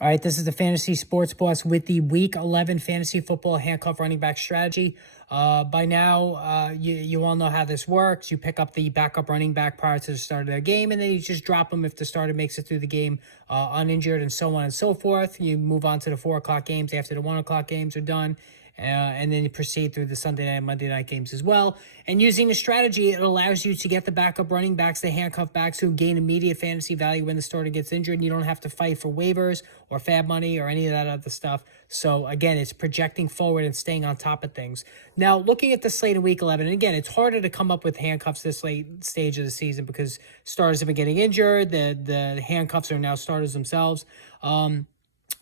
All right, this is the Fantasy Sports Boss with the Week 11 Fantasy Football Handcuff Running Back Strategy. By now, you all know how this works. You pick up the backup running back prior to the start of the game, and then you just drop them if the starter makes it through the game uninjured, and so on and so forth. You move on to the 4 o'clock games after the 1 o'clock games are done. And then you proceed through the Sunday night and Monday night games as well. And using the strategy, it allows you to get the backup running backs, the handcuff backs, who gain immediate fantasy value when the starter gets injured. And you don't have to fight for waivers or fab money or any of that other stuff. So again, it's projecting forward and staying on top of things. Now, looking at the slate in Week 11, and again, it's harder to come up with handcuffs this late stage of the season because starters have been getting injured. The handcuffs are now starters themselves.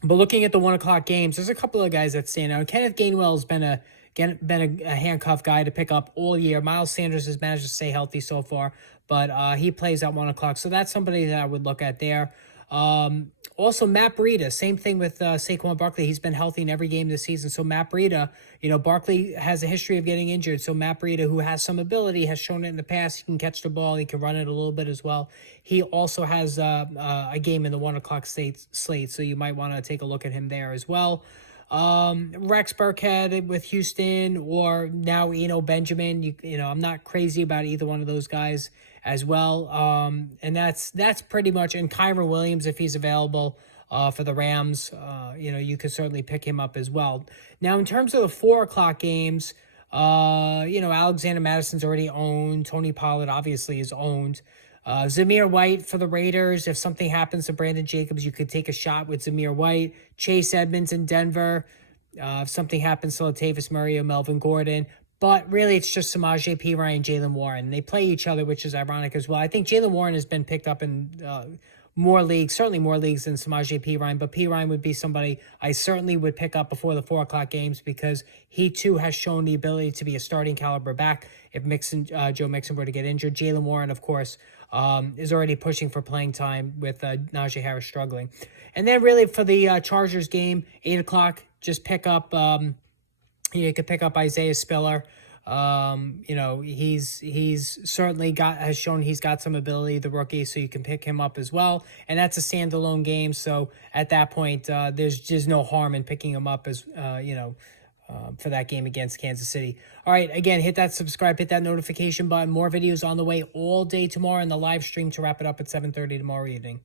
But looking at the 1 o'clock games, there's a couple of guys that stand out. Kenneth Gainwell's been a handcuff guy to pick up all year. Miles Sanders has managed to stay healthy so far, but he plays at 1 o'clock. So that's somebody that I would look at there. Also, Matt Breida, same thing with Saquon Barkley. He's been healthy in every game this season. So Matt Breida, Barkley has a history of getting injured. So Matt Breida, who has some ability, has shown it in the past. He can catch the ball. He can run it a little bit as well. He also has a game in the 1 o'clock slate, so you might want to take a look at him there as well. Rex Burkhead with Houston, or now Benjamin. I'm not crazy about either one of those guys as well. And that's pretty much. And Kyron Williams, if he's available for the Rams, you could certainly pick him up as well. Now, in terms of the 4 o'clock games, Alexander Madison's already owned. Tony Pollard obviously is owned. Zamir White for the Raiders. If something happens to Brandon Jacobs, you could take a shot with Zamir White. Chase Edmonds in Denver. If something happens to Latavius Murray or Melvin Gordon. But really, it's just Samaje Perine and Jalen Warren. They play each other, which is ironic as well. I think Jalen Warren has been picked up in more leagues, certainly more leagues than Samaje Perine. But Perine would be somebody I certainly would pick up before the 4 o'clock games because he, too, has shown the ability to be a starting caliber back if Joe Mixon were to get injured. Jalen Warren, of course, is already pushing for playing time with Najee Harris struggling. And then really for the Chargers game, 8 o'clock, just pick up, you could pick up Isaiah Spiller. He's certainly has shown he's got some ability, the rookie, so you can pick him up as well. And that's a standalone game. So at that point, there's just no harm in picking him up as, for that game against Kansas City. All right, again, hit that subscribe, hit that notification button. More videos on the way all day tomorrow, and the live stream to wrap it up at 7:30 tomorrow evening.